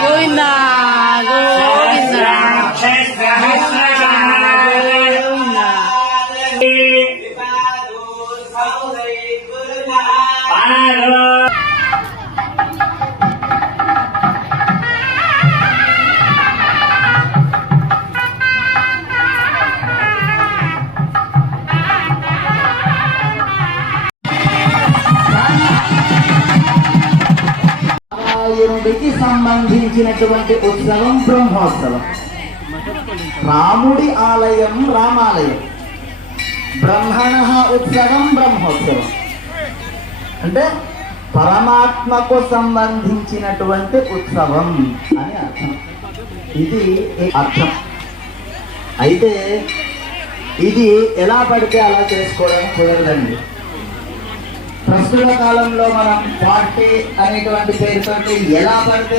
Goina, goina. దేవుడికి సంబంధించినటువంటి ఉత్సవం బ్రహ్మోత్సవం. రాముడి ఆలయం రామాలయం. బ్రహ్మణ ఉత్సవం బ్రహ్మోత్సవం. అంటే పరమాత్మకు సంబంధించినటువంటి ఉత్సవం అని అర్థం. ఇది అర్థం. అయితే ఇది ఎలా పడితే అలా చేసుకోవడం కుదరదండి. ప్రస్తుత కాలంలో మనం పార్టీ అనేటువంటి పేరుతోటి ఎలా పడితే